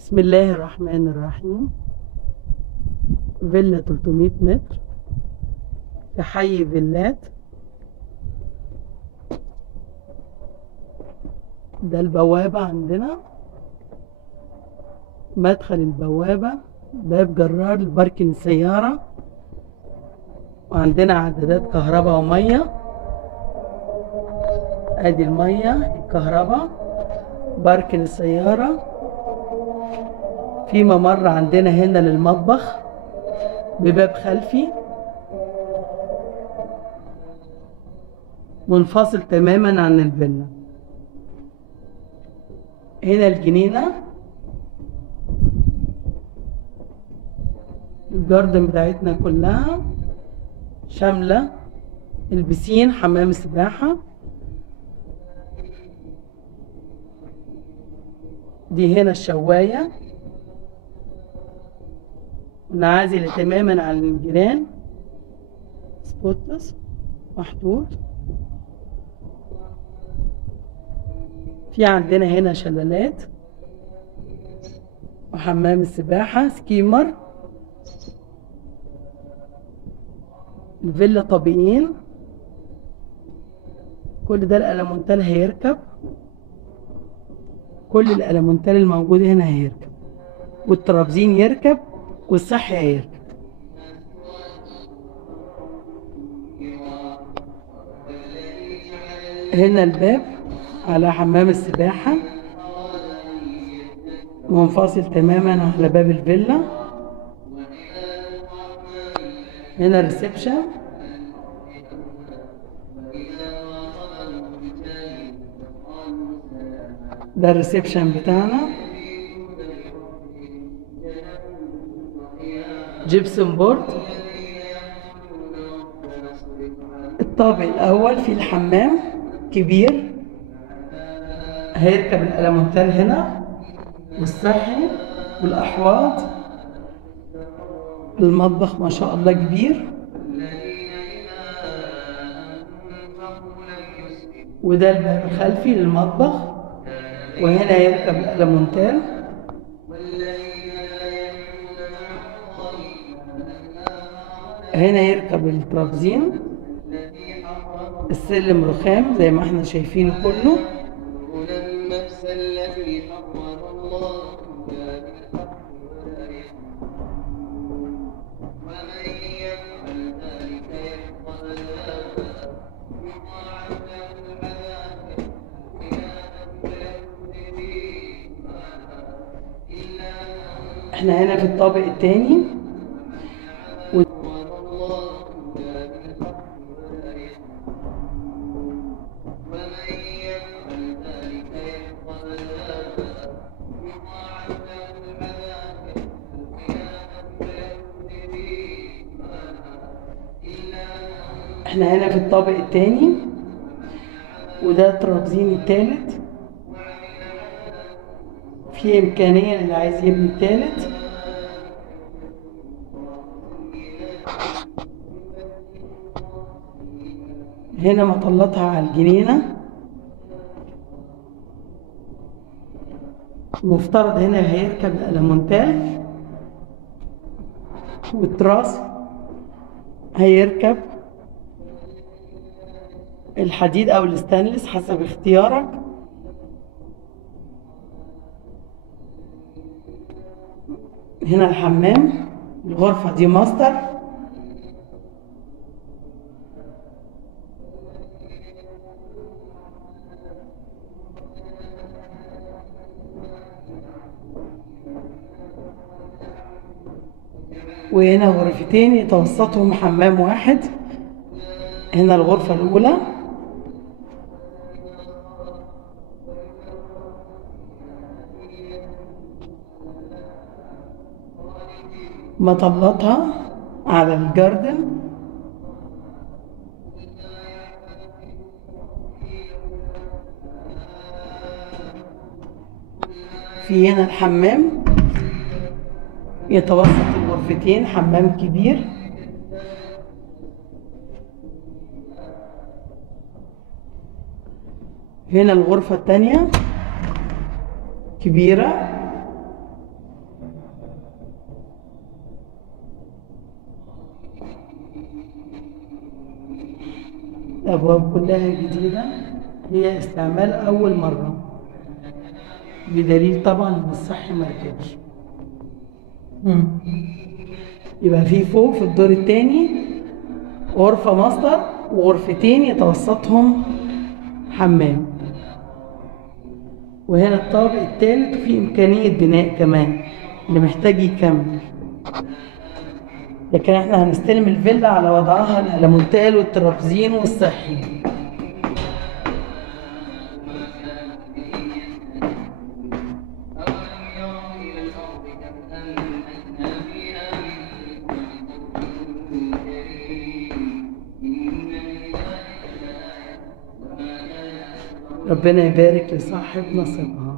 بسم الله الرحمن الرحيم. فيلا 300 متر في حي فيلات. ده البوابة عندنا، مدخل البوابة، باب جرار لباركن السيارة، وعندنا عدادات كهرباء ومية. ادي المية، الكهرباء، باركن السيارة. في ممر عندنا هنا للمطبخ بباب خلفي منفصل تماما عن الفيلا. هنا الجنينة، الجاردن بتاعتنا كلها شاملة البسين، حمام السباحة. دي هنا الشواية، منعزلة تماما عن الجيران، سبوتلس محطوط. في عندنا هنا شلالات وحمام السباحة، سكيمر. الفيلا طابقين، كل ده الألمونتال هيركب، كل الألمونتال الموجود هنا هيركب، والترابزين يركب، والصحي هيركب. هنا الباب على حمام السباحة منفصل تماما على باب الفيلا. هنا الريسبشن، ده الريسبشن بتاعنا، جيبسون بورد. الطابق الأول فيه الحمام كبير، هيركب الألمونتال هنا، والصحي والأحواض. المطبخ ما شاء الله كبير، وده الباب الخلفي للمطبخ، وهنا يركب الألمونتال. هنا يركب الترابزين. السلم رخام زي ما احنا شايفينه كله. احنا هنا في الطابق الثاني، وده الترابزين الثالث. في إمكانية اللي عايز يبني الثالث. هنا مطلتها على الجنينة، المفترض هنا هيركب الألمونتال، والتراس هيركب الحديد أو الستانلس حسب اختيارك. هنا الحمام، الغرفة دي ماستر. وهنا غرفتين يتوسطهم حمام واحد. هنا الغرفة الأولى، مطلتها على الجاردن. في هنا الحمام يتوسط الغرفتين، حمام كبير. هنا الغرفة الثانية كبيرة، الأبواب كلها جديدة، هي استعمال أول مرة، بدليل طبعا إن الصحي مركبش. يبقى في فوق في الدور التاني غرفة مصدر وغرفتين يتوسطهم حمام، وهنا الطابق الثالث في إمكانية بناء كمان اللي محتاج يكمل. لكن احنا هنستلم الفيلا على وضعها الألمونتال والترابزين والصحي. ربنا يبارك لصاحب نصيبها.